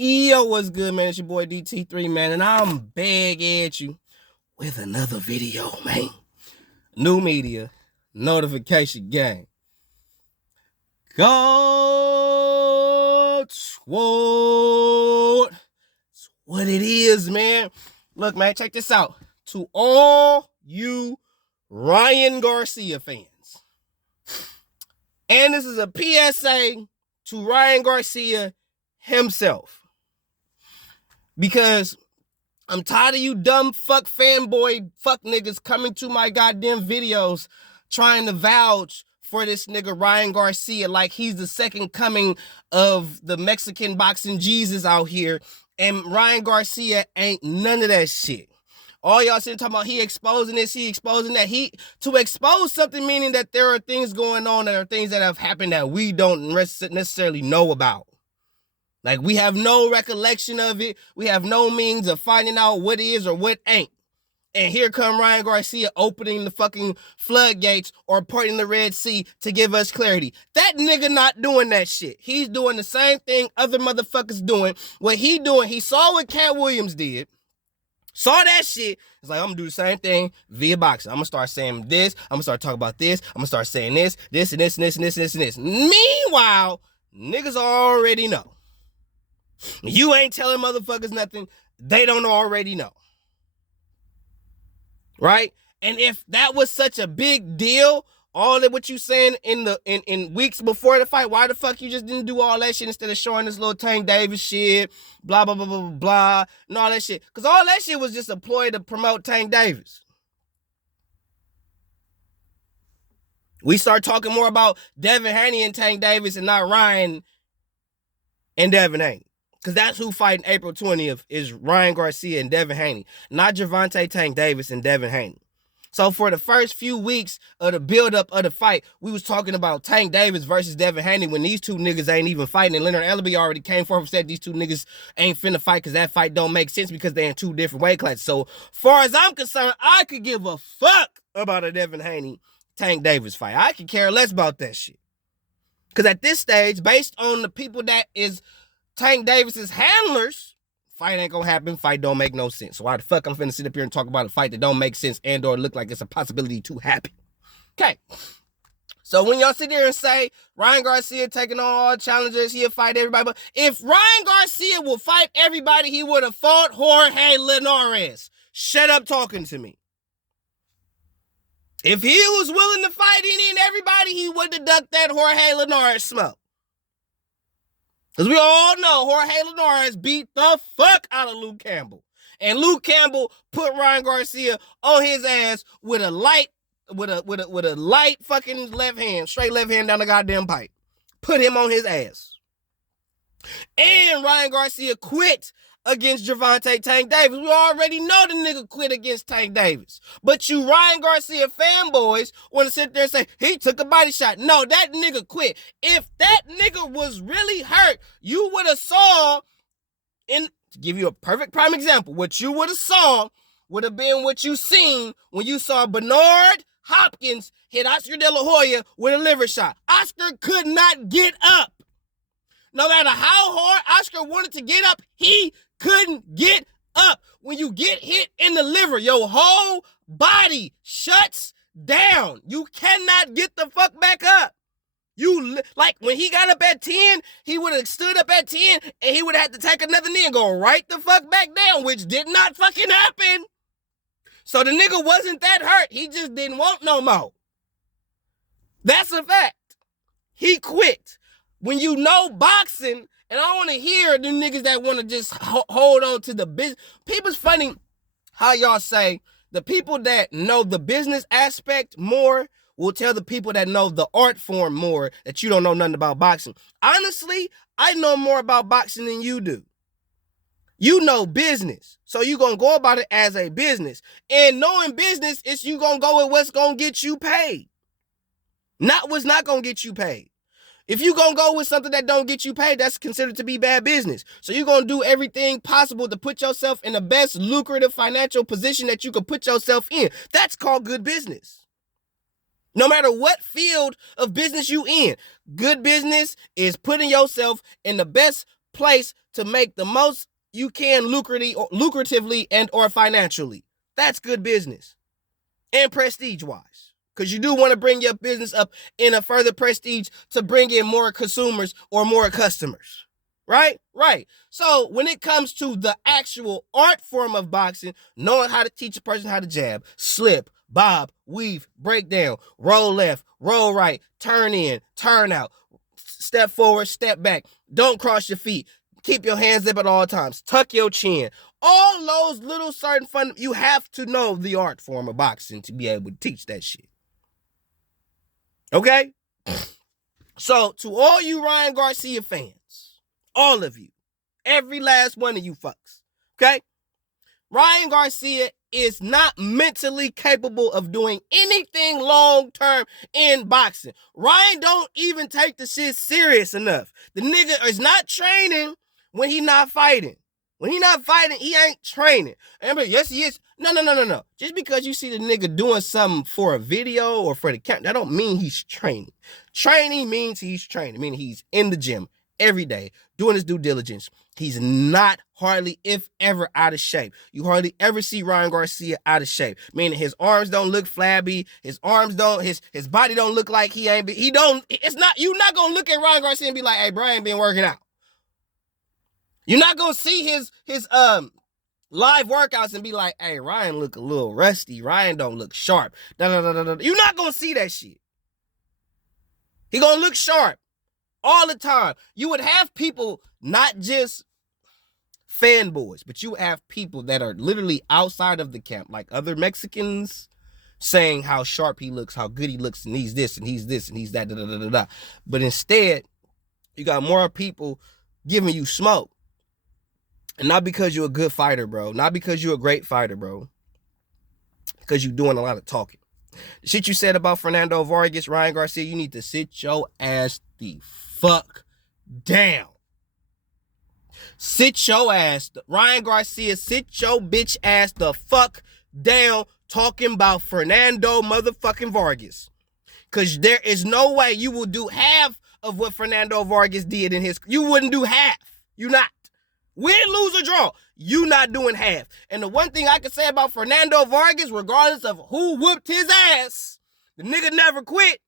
Yo, what's good, man? It's your boy DT3, man, and I'm back at you with another video, man. New media, notification gang. Clout. It's what it is, man. Look, man, check this out. To all you Ryan Garcia fans, and this is a PSA to Ryan Garcia himself. Because I'm tired of you dumb fuck fanboy fuck niggas coming to my goddamn videos trying to vouch for this nigga Ryan Garcia like he's the second coming of the Mexican boxing Jesus out here. And Ryan Garcia ain't none of that shit. All y'all sitting talking about he exposing this, he exposing that. To expose something meaning that there are things going on, that are things that have happened that we don't necessarily know about. Like, we have no recollection of it. We have no means of finding out what is or what ain't. And here come Ryan Garcia opening the fucking floodgates or parting the Red Sea to give us clarity. That nigga not doing that shit. He's doing the same thing other motherfuckers doing. What he doing, he saw what Cat Williams did. Saw that shit. It's like, I'm gonna do the same thing via boxing. I'm gonna start saying this. I'm gonna start talking about this. I'm gonna start saying this and this and this and this and this. Meanwhile, niggas already know. You ain't telling motherfuckers nothing they don't already know. Right? And if that was such a big deal, all of what you saying in weeks before the fight, why the fuck you just didn't do all that shit instead of showing this little Tank Davis shit, blah, blah, blah, blah, blah, and all that shit? Because all that shit was just a ploy to promote Tank Davis. We start talking more about Devin Haney and Tank Davis and not Ryan and Devin Haney. Because that's who fighting April 20th is Ryan Garcia and Devin Haney, not Gervonta Tank Davis and Devin Haney. So for the first few weeks of the buildup of the fight, we was talking about Tank Davis versus Devin Haney when these two niggas ain't even fighting. And Leonard Ellaby already came forward and said these two niggas ain't finna fight because that fight don't make sense because they're in two different weight classes. So far as I'm concerned, I could give a fuck about a Devin Haney Tank Davis fight. I could care less about that shit. Because at this stage, based on the people that is Tank Davis's handlers, fight ain't gonna happen, fight don't make no sense. So why the fuck I'm finna sit up here and talk about a fight that don't make sense and or look like it's a possibility to happen? Okay. So when y'all sit there and say Ryan Garcia taking on all challengers, he'll fight everybody. But if Ryan Garcia will fight everybody, he would have fought Jorge Linares. Shut up talking to me. If he was willing to fight any and everybody, he would have ducked that Jorge Linares smoke. Because we all know Jorge Linares beat the fuck out of Luke Campbell. And Luke Campbell put Ryan Garcia on his ass with a light fucking left hand, straight left hand down the goddamn pipe. Put him on his ass. And Ryan Garcia quit against Gervonta Tank Davis. We already know the nigga quit against Tank Davis. But you Ryan Garcia fanboys want to sit there and say, he took a body shot. No, that nigga quit. If that nigga was really hurt, you would have saw, to give you a perfect prime example, what you would have saw would have been what you seen when you saw Bernard Hopkins hit Oscar De La Hoya with a liver shot. Oscar could not get up. No matter how hard Oscar wanted to get up, he couldn't get up. When you get hit in the liver, your whole body shuts down. You cannot get the fuck back up. Like when he got up at 10, he would have stood up at 10 and he would have had to take another knee and go right the fuck back down, which did not fucking happen. So the nigga wasn't that hurt. He just didn't want no more. That's a fact. He quit. When you know boxing, and I don't want to hear the niggas that want to just hold on to the business. People's funny how y'all say the people that know the business aspect more will tell the people that know the art form more that you don't know nothing about boxing. Honestly, I know more about boxing than you do. You know business. So you going to go about it as a business. And knowing business is you going to go with what's going to get you paid. Not what's not going to get you paid. If you gonna go with something that don't get you paid, that's considered to be bad business. So you're gonna do everything possible to put yourself in the best lucrative financial position that you could put yourself in. That's called good business. No matter what field of business you in, good business is putting yourself in the best place to make the most you can lucratively and or financially. That's good business. And prestige-wise. Because you do want to bring your business up in a further prestige to bring in more consumers or more customers. Right? Right. So when it comes to the actual art form of boxing, knowing how to teach a person how to jab, slip, bob, weave, break down, roll left, roll right, turn in, turn out, step forward, step back, don't cross your feet, keep your hands up at all times, tuck your chin. All those little certain fun, you have to know the art form of boxing to be able to teach that shit. Okay? So to all you Ryan Garcia fans, all of you, every last one of you fucks, okay? Ryan Garcia is not mentally capable of doing anything long-term in boxing. Ryan don't even take the shit serious enough. The nigga is not training when he not fighting. When he not fighting, he ain't training. And but yes, he is. No. Just because you see the nigga doing something for a video or for the camera, that don't mean he's training. Training means he's training, meaning he's in the gym every day, doing his due diligence. He's not hardly, if ever, out of shape. You hardly ever see Ryan Garcia out of shape. Meaning his arms don't look flabby. His arms don't, his body don't look like you're not gonna look at Ryan Garcia and be like, hey, Brian been working out. You're not gonna see his live workouts and be like, hey, Ryan look a little rusty. Ryan don't look sharp. You're not gonna see that shit. He gonna look sharp all the time. You would have people, not just fanboys, but you have people that are literally outside of the camp, like other Mexicans, saying how sharp he looks, how good he looks, and he's this, and he's this, and he's that, But instead, you got more people giving you smoke. And not because you're a good fighter, bro. Not because you're a great fighter, bro. Because you're doing a lot of talking. The shit you said about Fernando Vargas, Ryan Garcia, you need to sit your ass the fuck down. Sit your ass, Ryan Garcia, sit your bitch ass the fuck down talking about Fernando motherfucking Vargas. Because there is no way you will do half of what Fernando Vargas did in his... You wouldn't do half. You not. Win, lose, or draw. You not doing half. And the one thing I can say about Fernando Vargas, regardless of who whooped his ass, the nigga never quit.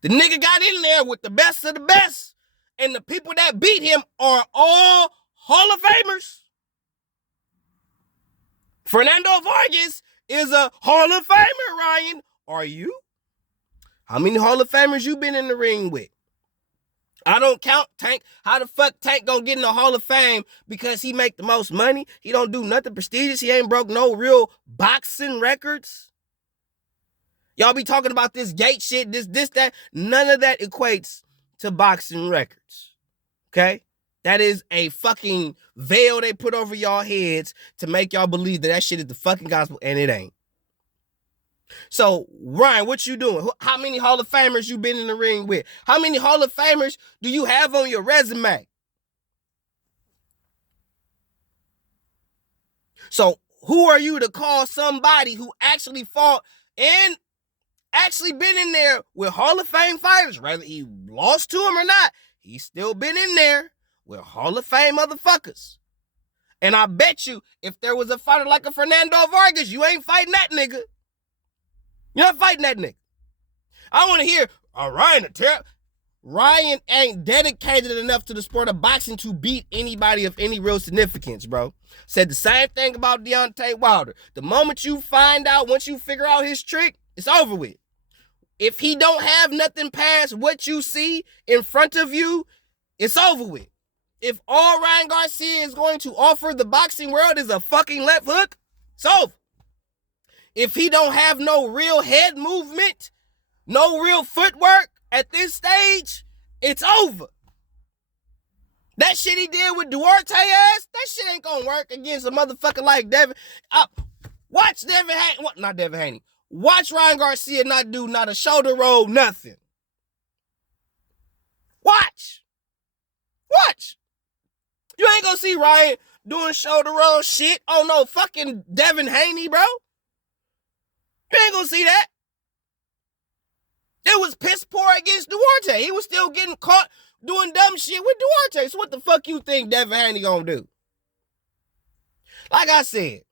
The nigga got in there with the best of the best. And the people that beat him are all Hall of Famers. Fernando Vargas is a Hall of Famer, Ryan. Are you? How many Hall of Famers you been in the ring with? I don't count Tank. How the fuck Tank gonna get in the Hall of Fame because he make the most money? He don't do nothing prestigious. He ain't broke no real boxing records. Y'all be talking about this gate shit, this, that. None of that equates to boxing records. Okay? That is a fucking veil they put over y'all heads to make y'all believe that shit is the fucking gospel, and it ain't. So, Ryan, what you doing? How many Hall of Famers you been in the ring with? How many Hall of Famers do you have on your resume? So, who are you to call somebody who actually fought and actually been in there with Hall of Fame fighters, whether he lost to them or not? He's still been in there with Hall of Fame motherfuckers. And I bet you, if there was a fighter like a Fernando Vargas, you ain't fighting that nigga. You're not fighting that nigga. I want to hear, Ryan ain't dedicated enough to the sport of boxing to beat anybody of any real significance, bro. Said the same thing about Deontay Wilder. The moment you find out, once you figure out his trick, it's over with. If he don't have nothing past what you see in front of you, it's over with. If all Ryan Garcia is going to offer the boxing world is a fucking left hook, it's over. If he don't have no real head movement, no real footwork at this stage, it's over. That shit he did with Duarte ass, that shit ain't gonna work against a motherfucker like Devin. Watch Devin Haney, not Devin Haney. Watch Ryan Garcia not do not a shoulder roll, nothing. Watch. You ain't gonna see Ryan doing shoulder roll shit on no fucking Devin Haney, bro. You ain't gonna see that. It was piss poor against Duarte. He was still getting caught doing dumb shit with Duarte. So what the fuck you think Devin Haney gonna do? Like I said, at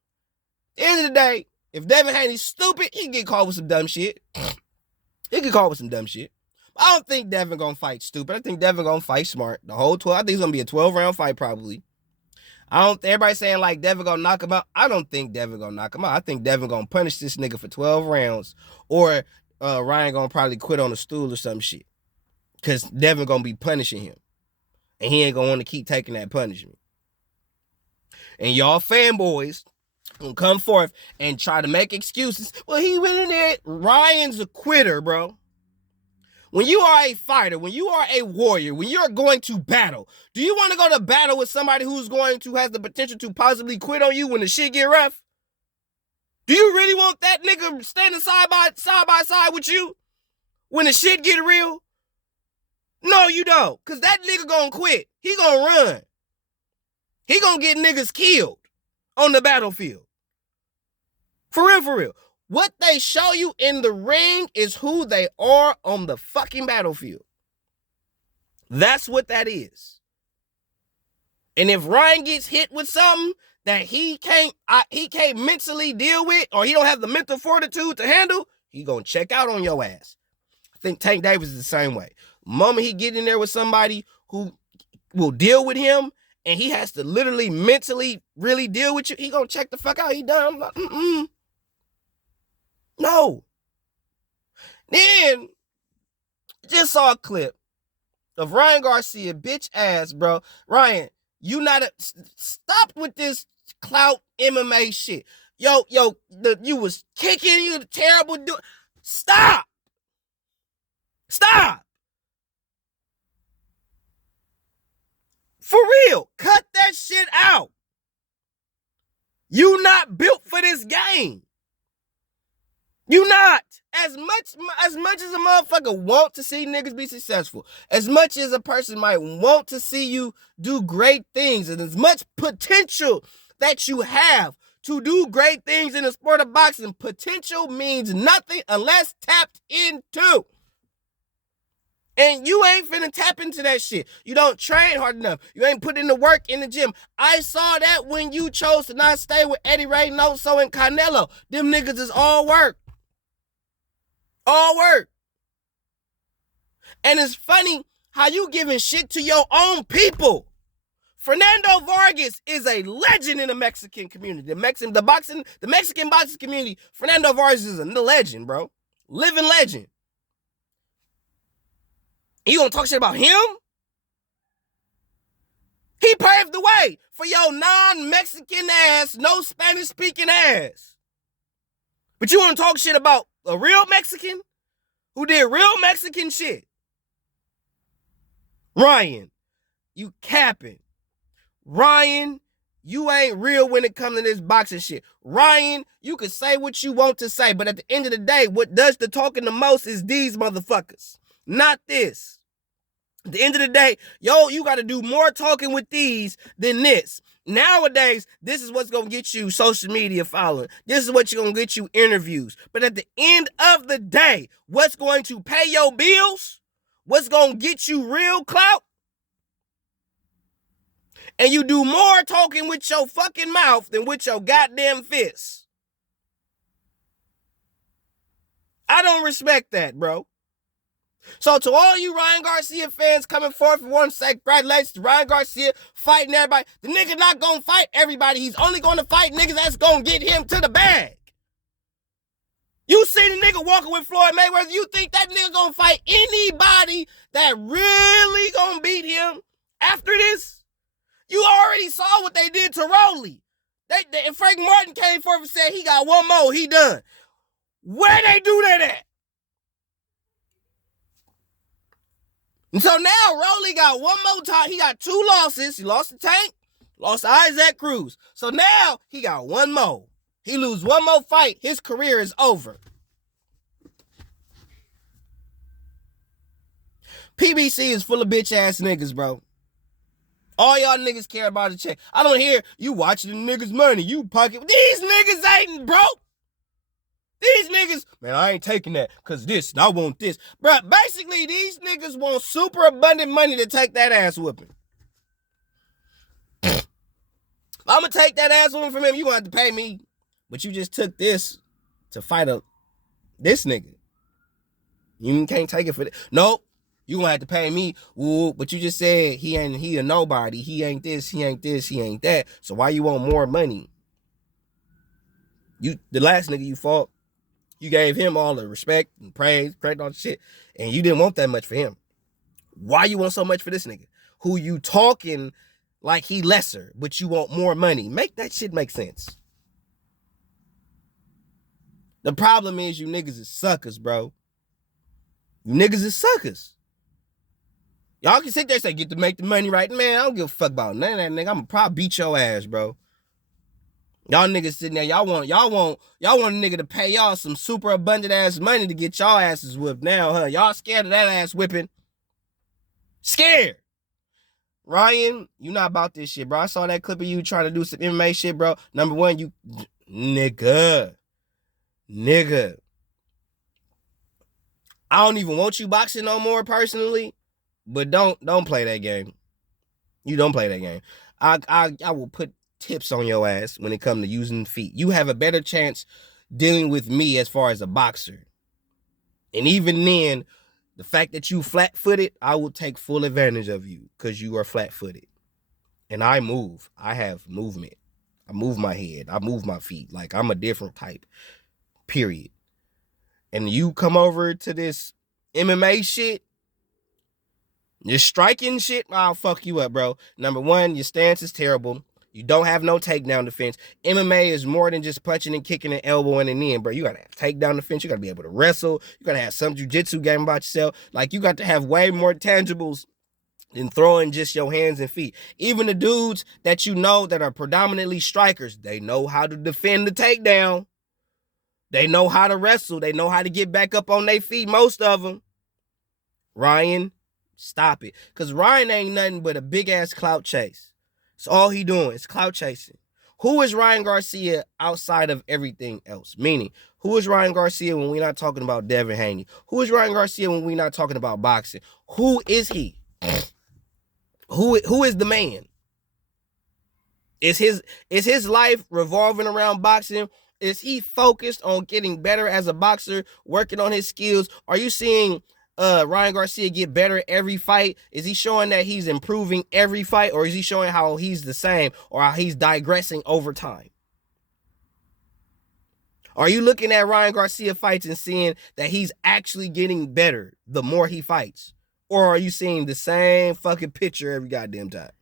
the end of the day, if Devin Haney's stupid, he can get caught with some dumb shit. He can caught with some dumb shit. I don't think Devin gonna fight stupid. I think Devin gonna fight smart. The whole 12. I think it's gonna be a 12-round fight probably. Everybody saying like Devin gonna knock him out. I don't think Devin gonna knock him out. I think Devin gonna punish this nigga for 12 rounds. Or Ryan gonna probably quit on the stool or some shit. Cause Devin gonna be punishing him. And he ain't gonna want to keep taking that punishment. And y'all fanboys gonna come forth and try to make excuses. Well, he went in there. Ryan's a quitter, bro. When you are a fighter, when you are a warrior, when you're going to battle, do you want to go to battle with somebody who's going to have the potential to possibly quit on you when the shit get rough? Do you really want that nigga standing side by side with you when the shit get real? No, you don't. Because that nigga gonna quit. He gonna run. He gonna get niggas killed on the battlefield. For real, for real. What they show you in the ring is who they are on the fucking battlefield. That's what that is. And if Ryan gets hit with something that he can't mentally deal with, or he don't have the mental fortitude to handle, he gonna check out on your ass. I think Tank Davis is the same way. The moment he get in there with somebody who will deal with him, and he has to literally mentally really deal with you, he gonna check the fuck out. He done. I'm like, No. Then, just saw a clip of Ryan Garcia, bitch ass, bro. Ryan, you stop with this Clout MMA shit. You was kicking, you terrible dude. Stop. For real, cut that shit out. You not built for this game. You not. As much as a motherfucker want to see niggas be successful, as much as a person might want to see you do great things, and as much potential that you have to do great things in the sport of boxing, potential means nothing unless tapped into. And you ain't finna tap into that shit. You don't train hard enough. You ain't put in the work in the gym. I saw that when you chose to not stay with Eddie Reynoso and Canelo. Them niggas is all work. All work. And it's funny how you giving shit to your own people. Fernando Vargas is a legend in the Mexican community. The Mexican boxing community, Fernando Vargas is a legend, bro. Living legend. You gonna talk shit about him? He paved the way for your non-Mexican ass, no Spanish-speaking ass. But you wanna talk shit about a real Mexican who did real Mexican shit? Ryan, you capping. Ryan, you ain't real when it comes to this boxing shit. Ryan, you can say what you want to say, but at the end of the day, what does the talking the most is these motherfuckers, not this. At the end of the day, you got to do more talking with these than this. Nowadays, this is what's going to get you social media following. This is what's going to get you interviews. But at the end of the day, what's going to pay your bills? What's going to get you real clout? And you do more talking with your fucking mouth than with your goddamn fists. I don't respect that, bro. So to all you Ryan Garcia fans coming forth and want to say congratulations to Ryan Garcia fighting everybody, the nigga not going to fight everybody. He's only going to fight niggas that's going to get him to the bag. You see the nigga walking with Floyd Mayweather, you think that nigga going to fight anybody that really going to beat him after this? You already saw what they did to Rolly. And Frank Martin came forth and said he got one more, he done. Where they do that at? And so now Rolly got one more time. He got 2 losses. He lost to Tank, lost to Isaac Cruz. So now he got one more. He lose one more fight, his career is over. PBC is full of bitch ass niggas, bro. All y'all niggas care about a check. I don't hear you watching the niggas' money. You pocket. These niggas ain't broke. These niggas, man, I ain't taking that because this, and I want this. Bruh, basically, these niggas want super abundant money to take that ass whooping. I'm going to take that ass whooping from him. You going to have to pay me. But you just took this to fight this nigga. You can't take it for this. Nope. You going to have to pay me. Ooh, but you just said he a nobody. He ain't this, he ain't this, he ain't that. So why you want more money? The last nigga you fought, you gave him all the respect and praise, credit, all the shit, and you didn't want that much for him. Why you want so much for this nigga? Who you talking like he lesser, but you want more money? Make that shit make sense. The problem is you niggas is suckers, bro. You niggas is suckers. Y'all can sit there and say, get to make the money right. Man, I don't give a fuck about none of that, nigga. I'm gonna probably beat your ass, bro. Y'all niggas sitting there, y'all want a nigga to pay y'all some super abundant ass money to get y'all asses whipped now, huh? Y'all scared of that ass whipping? Scared. Ryan, you not about this shit, bro. I saw that clip of you trying to do some MMA shit, bro. Number one, you nigga. I don't even want you boxing no more personally, but don't play that game. You don't play that game. I will put tips on your ass when it comes to using feet. You have a better chance dealing with me as far as a boxer. And even then, the fact that you flat-footed, I will take full advantage of you because you are flat-footed. And I move. I have movement. I move my head. I move my feet. Like, I'm a different type. Period. And you come over to this MMA shit, your striking shit, I'll fuck you up, bro. Number one, your stance is terrible. You don't have no takedown defense. MMA is more than just punching and kicking and elbowing and in, bro. You gotta have takedown defense. You gotta be able to wrestle. You gotta have some jiu-jitsu game about yourself. Like, you got to have way more tangibles than throwing just your hands and feet. Even the dudes that you know that are predominantly strikers, they know how to defend the takedown. They know how to wrestle. They know how to get back up on their feet, most of them. Ryan, stop it. Because Ryan ain't nothing but a big-ass clout chase. That's all he doing is clout chasing. Who is Ryan Garcia outside of everything else? Meaning, who is Ryan Garcia when we're not talking about Devin Haney? Who is Ryan Garcia when we're not talking about boxing? Who is he? Who is the man? Is his life revolving around boxing? Is he focused on getting better as a boxer, working on his skills? Are you seeing Ryan Garcia get better every fight? Is he showing that he's improving every fight, or is he showing how he's the same, or how he's digressing over time? Are you looking at Ryan Garcia fights and seeing that he's actually getting better the more he fights? Or are you seeing the same fucking picture every goddamn time?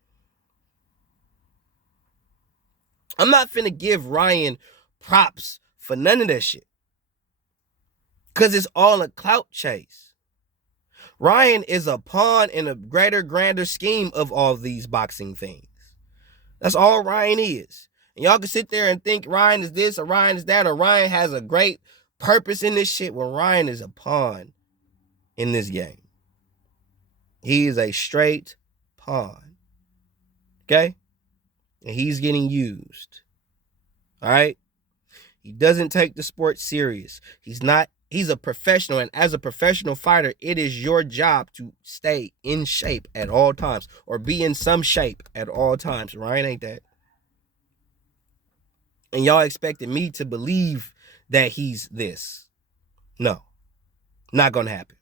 I'm not finna give Ryan props for none of that shit, because it's all a clout chase. Ryan is a pawn in a greater, grander scheme of all these boxing things. That's all Ryan is. And y'all can sit there and think Ryan is this or Ryan is that, or Ryan has a great purpose in this shit, when Ryan is a pawn in this game. He is a straight pawn. Okay? And he's getting used. All right? He doesn't take the sport serious. He's a professional, and as a professional fighter, it is your job to stay in shape at all times, or be in some shape at all times. Ryan ain't that. And y'all expected me to believe that he's this. No, not gonna happen.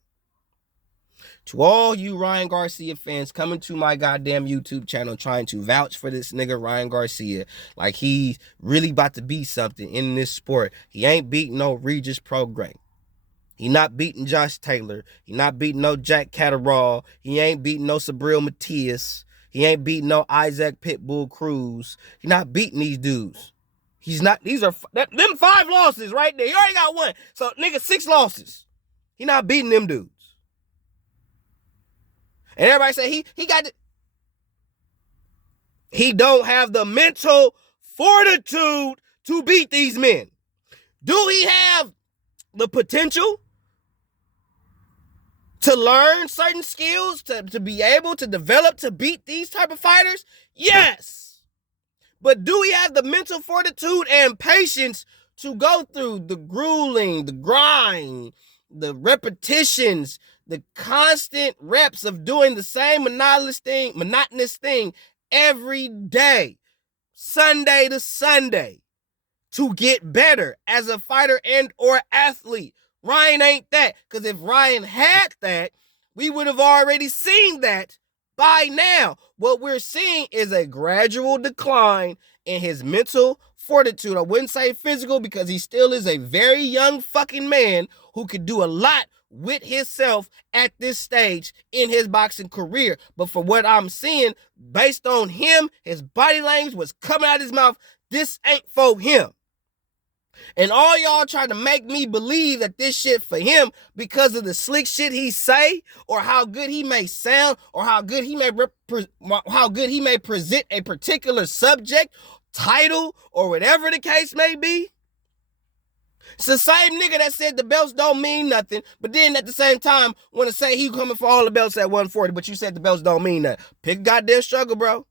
To all you Ryan Garcia fans coming to my goddamn YouTube channel trying to vouch for this nigga Ryan Garcia like he's really about to be something in this sport. He ain't beating no Regis Prograis. He not beating Josh Taylor. He not beating no Jack Catterall. He ain't beating no Sabril Matias. He ain't beating no Isaac Pitbull Cruz. He not beating these dudes. He's not. These are them 5 losses right there. He already got 1. So nigga, 6 losses. He not beating them dudes. And everybody say he got it. He don't have the mental fortitude to beat these men. Do he have the potential to learn certain skills, to be able to develop, to beat these type of fighters? Yes. But do he have the mental fortitude and patience to go through the grueling, the grind, the repetitions, the constant reps of doing the same monotonous thing every day, Sunday to Sunday, to get better as a fighter and or athlete. Ryan ain't that, because if Ryan had that, we would have already seen that by now. What we're seeing is a gradual decline in his mental fortitude. I wouldn't say physical, because he still is a very young fucking man who could do a lot with himself at this stage in his boxing career. But for what I'm seeing, based on him, his body language was coming out of his mouth, this ain't for him. And all y'all trying to make me believe that this shit for him because of the slick shit he say, or how good he may sound, or how good he may present a particular subject, title, or whatever the case may be. It's the same nigga that said the belts don't mean nothing, but then at the same time want to say he coming for all the belts at 140, but you said the belts don't mean nothing. Pick a goddamn struggle, bro.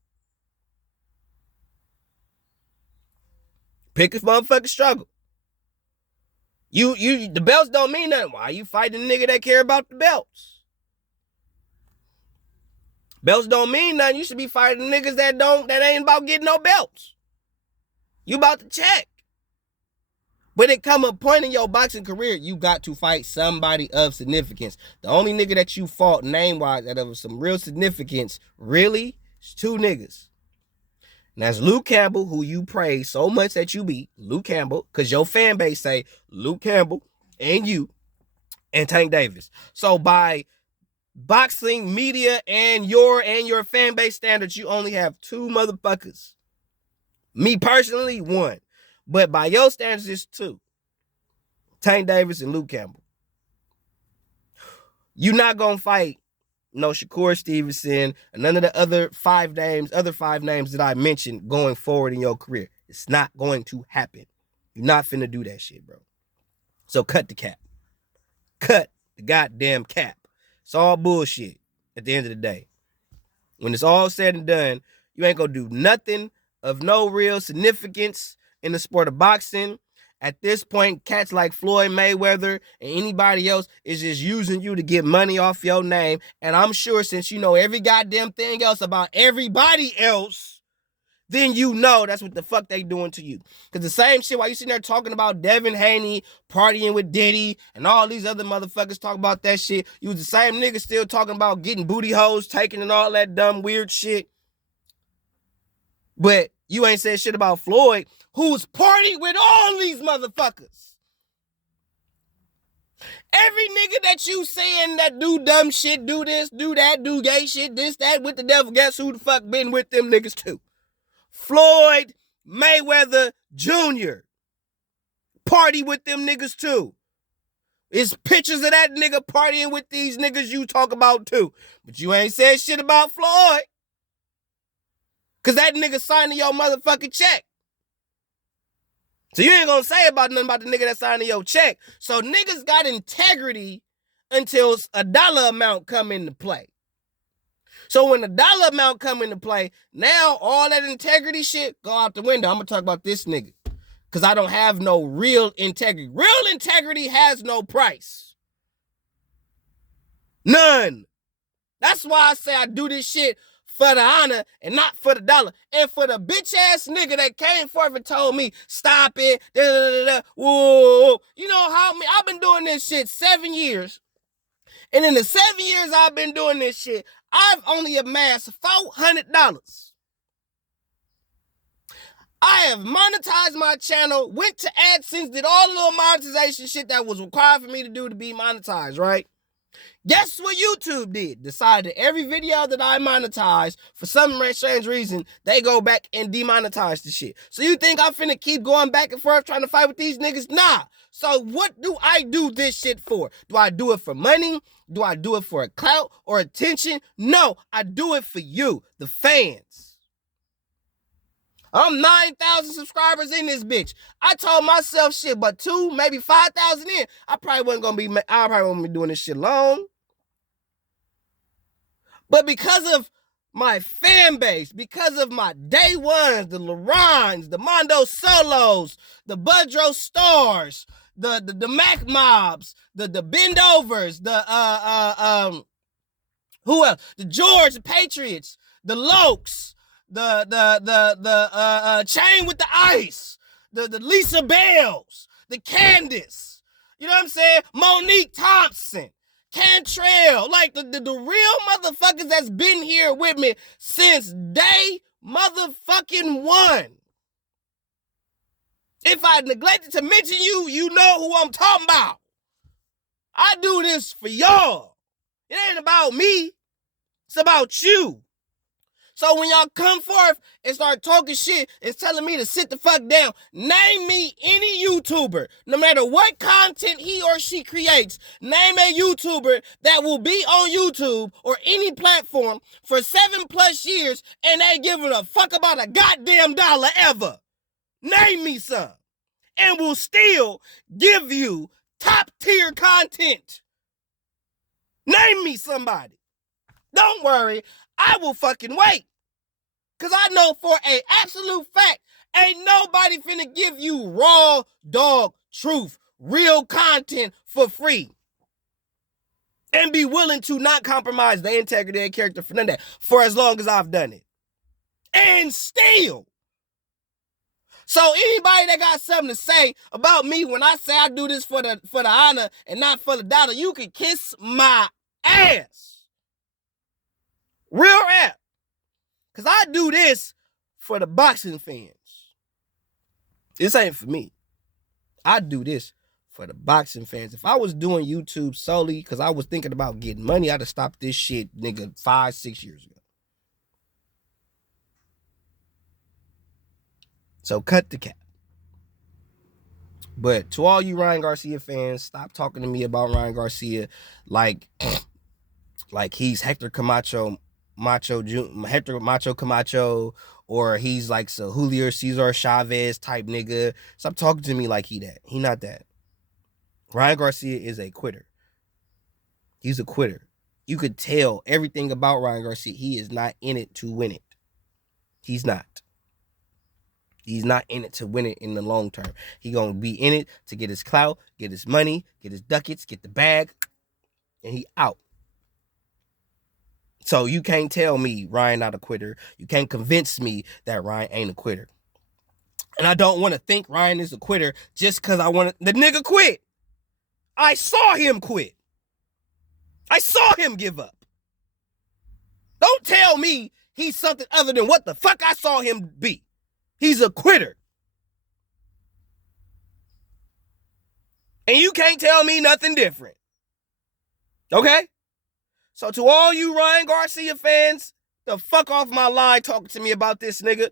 Pick a motherfucking struggle. The belts don't mean nothing. Why you fighting a nigga that care about the belts? Belts don't mean nothing. You should be fighting niggas that ain't about getting no belts. You about to check. But it come a point in your boxing career, you got to fight somebody of significance. The only nigga that you fought name-wise that of some real significance, really, is two niggas. And that's Luke Campbell, who you praise so much that you beat. Luke Campbell, because your fan base say Luke Campbell and you and Tank Davis. So by boxing, media, and your fan base standards, you only have two motherfuckers. Me personally, one. But by your standards, it's two. Tank Davis and Luke Campbell. You're not going to fight no Shakur Stevenson, and none of the other five names that I mentioned going forward in your career. It's not going to happen. You're not finna do that shit, bro. So cut the cap. Cut the goddamn cap. It's all bullshit at the end of the day. When it's all said and done, you ain't gonna do nothing of no real significance in the sport of boxing. At this point, cats like Floyd Mayweather and anybody else is just using you to get money off your name. And I'm sure since you know every goddamn thing else about everybody else, then you know that's what the fuck they doing to you. Because the same shit, while you sitting there talking about Devin Haney partying with Diddy and all these other motherfuckers talking about that shit, you was the same nigga still talking about getting booty hoes taken and all that dumb weird shit. But you ain't said shit about Floyd, who's partied with all these motherfuckers. Every nigga that you saying that do dumb shit, do this, do that, do gay shit, this, that, with the devil, guess who the fuck been with them niggas too? Floyd Mayweather Jr. Party with them niggas too. It's pictures of that nigga partying with these niggas you talk about too. But you ain't said shit about Floyd. Because that nigga signing your motherfucking check. So you ain't gonna say about nothing about the nigga that signing your check. So niggas got integrity until a dollar amount come into play. So when the dollar amount come into play, now all that integrity shit go out the window. I'm gonna talk about this nigga. Because I don't have no real integrity. Real integrity has no price. None. That's why I say I do this shit for the honor and not for the dollar. And for the bitch ass nigga that came forth and told me, stop it, whoa. You know how I've been doing this shit 7 years. And in the 7 years I've been doing this shit, I've only amassed $400. I have monetized my channel, went to AdSense, did all the little monetization shit that was required for me to do to be monetized, right? Guess what YouTube did? Decided that every video that I monetized, for some strange reason, they go back and demonetize the shit. So you think I'm finna keep going back and forth trying to fight with these niggas? Nah. So what do I do this shit for? Do I do it for money? Do I do it for a clout or attention? No, I do it for you, the fans. I'm 9,000 subscribers in this bitch. I told myself shit, but 2, maybe 5,000 in, I probably won't be doing this shit long. But because of my fan base, because of my day ones, the Lorons, the Mondo Solos, the Budro Stars, the Mac Mobs, the Bendovers, who else? The George Patriots, the Lokes, the Chain with the Ice, the Lisa Bells, the Candace. You know what I'm saying? Monique Thompson, Cantrell, like the real motherfuckers that's been here with me since day motherfucking one. If I neglected to mention you, you know who I'm talking about. I do this for y'all. It ain't about me. It's about you. So when y'all come forth and start talking shit and telling me to sit the fuck down, name me any YouTuber, no matter what content he or she creates, name a YouTuber that will be on YouTube or any platform for 7+ years and ain't giving a fuck about a goddamn dollar ever. Name me some. And will still give you top tier content. Name me somebody. Don't worry, I will fucking wait. Because I know for an absolute fact, ain't nobody finna give you raw dog truth, real content for free. And be willing to not compromise the integrity and character for none of that for as long as I've done it. And still. So anybody that got something to say about me when I say I do this for the honor and not for the dollar, you can kiss my ass. Real rap. Because I do this for the boxing fans. This ain't for me. I do this for the boxing fans. If I was doing YouTube solely because I was thinking about getting money, I'd have stopped this shit, nigga, 5-6 years ago. So cut the cap. But to all you Ryan Garcia fans, stop talking to me about Ryan Garcia like he's Hector Macho Camacho, or he's like a Julio Cesar Chavez type nigga. Stop talking to me like he that. He not that. Ryan Garcia is a quitter. He's a quitter. You could tell everything about Ryan Garcia. He is not in it to win it. He's not. He's not in it to win it in the long term. He gonna be in it to get his clout, get his money, get his ducats, get the bag, and he out. So you can't tell me Ryan not a quitter. You can't convince me that Ryan ain't a quitter. And I don't want to think Ryan is a quitter just because I want to. The nigga quit. I saw him quit. I saw him give up. Don't tell me he's something other than what the fuck I saw him be. He's a quitter. And you can't tell me nothing different. Okay? So to all you Ryan Garcia fans, the fuck off my line talking to me about this nigga.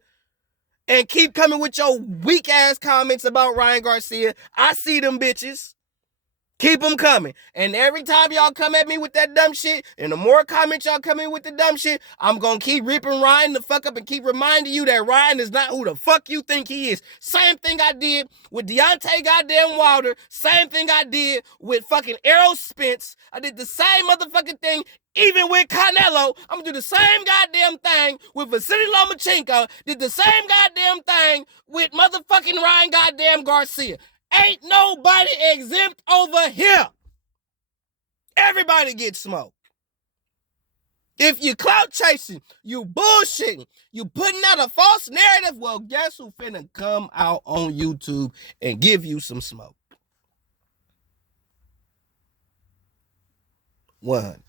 And keep coming with your weak ass comments about Ryan Garcia. I see them bitches. Keep them coming. And every time y'all come at me with that dumb shit, and the more comments y'all come in with the dumb shit, I'm going to keep ripping Ryan the fuck up and keep reminding you that Ryan is not who the fuck you think he is. Same thing I did with Deontay goddamn Wilder. Same thing I did with fucking Errol Spence. I did the same motherfucking thing even with Canelo. I'm going to do the same goddamn thing with Vasily Lomachenko. Did the same goddamn thing with motherfucking Ryan goddamn Garcia. Ain't nobody exempt over here. Everybody gets smoked. If you clout chasing, you bullshitting, you putting out a false narrative, well, guess who finna come out on YouTube and give you some smoke? 100.